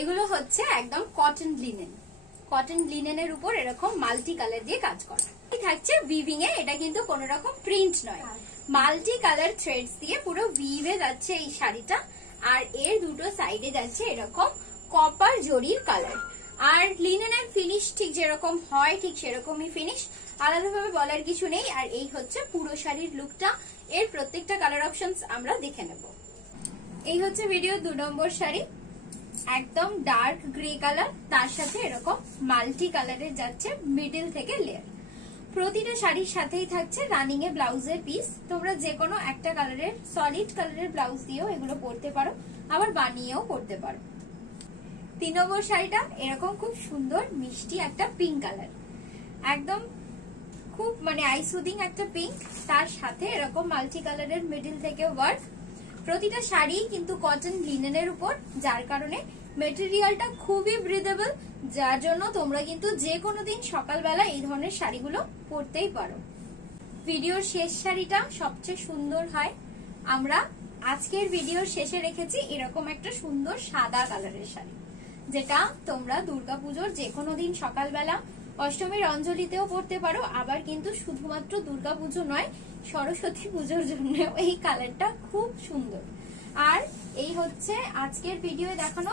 এগুলো হচ্ছে একদম কটন লিনেন। কটন লিনেনের উপর এরকম মাল্টি কালার দিয়ে কাজ করা থাকছে উইভিং এ। এটা কিন্তু কোনো রকম প্রিন্ট নয়, মাল্টি কালার থ্রেডস দিয়ে পুরো উইভে যাচ্ছে এই শাড়িটা। আর এর দুটো সাইডে যাচ্ছে এরকম কপার জরির কালার। আর লিনেনের ফিনিশ ঠিক যেরকম হয় ঠিক সেরকমই ফিনিশ, আলাদাভাবে বলার কিছু নেই। আর এই হচ্ছে পুরো শাড়ির লুকটা। এর প্রত্যেকটা কালার অপশনস আমরা দেখে নেব। এই হচ্ছে ভিডিও 2 নম্বর শাড়ি, একদম ডার্ক গ্রে কালার, তার সাথে এরকম মাল্টি কালারের যাচ্ছে মিডল থেকে লেয়ার। প্রতিটা শাড়ির সাথেই থাকছে রানিং এ ব্লাউজের পিস। তোমরা যে কোনো একটা কালারের সলিড কালারের ব্লাউজ দিয়েও এগুলো পরতে পারো, আবার বানিয়েও পরতে পারো। 3 নম্বর শাড়িটা এরকম খুব সুন্দর মিষ্টি একটা পিঙ্ক কালার, একদম খুব মানে আইসুদিং একটা পিঙ্ক, তার সাথে এরকম মাল্টি কালারের মিডল থেকে ওয়ার্ক। প্রতিটা শাড়ি কিন্তু কটন লিনেনের উপর, যার কারণে মেটেরিয়ালটা খুবই ব্রিদেবল, যার জন্য তোমরা কিন্তু যে কোনো দিন সকালবেলা এই ধরনের শাড়িগুলো পরতেই পারো। ভিডিওর শেষ শাড়িটা সবচেয়ে সুন্দর হয়। আমরা আজকের ভিডিওর শেষে রেখেছি এরকম একটা সুন্দর সাদা কালারের শাড়ি, যেটা তোমরা দুর্গাপুজোর যে কোনো দিন সকালবেলা অষ্টমীর অঞ্জলিতেও পরতে পারো। আবার কিন্তু শুধুমাত্র দুর্গাপুজো নয়, সরস্বতী পুজোর জন্য এই কালারটা খুব সুন্দর। আর এই হচ্ছে আজকের ভিডিওয়ে দেখানো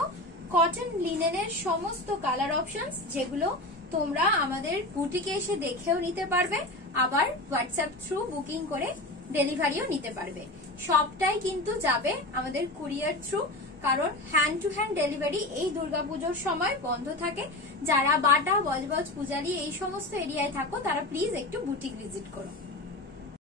কটন লিনেনের সমস্ত কালার অপশনস, যেগুলো তোমরা আমাদের বুটিকে এসে দেখেও নিতে পারবে, আবার হোয়াটসঅ্যাপ থ্রু বুকিং করে ডেলিভারিও নিতে পারবে। সবটাই কিন্তু যাবে আমাদের কুরিয়ার থ্রু, কারণ হ্যান্ড টু হ্যান্ড ডেলিভারি এই দুর্গাপুজোর সময় বন্ধ থাকে। যারা বাটা, বজবজ, পূজারি এই সমস্ত এরিয়ায় থাকো তারা প্লিজ একটু বুটিক ভিজিট করো।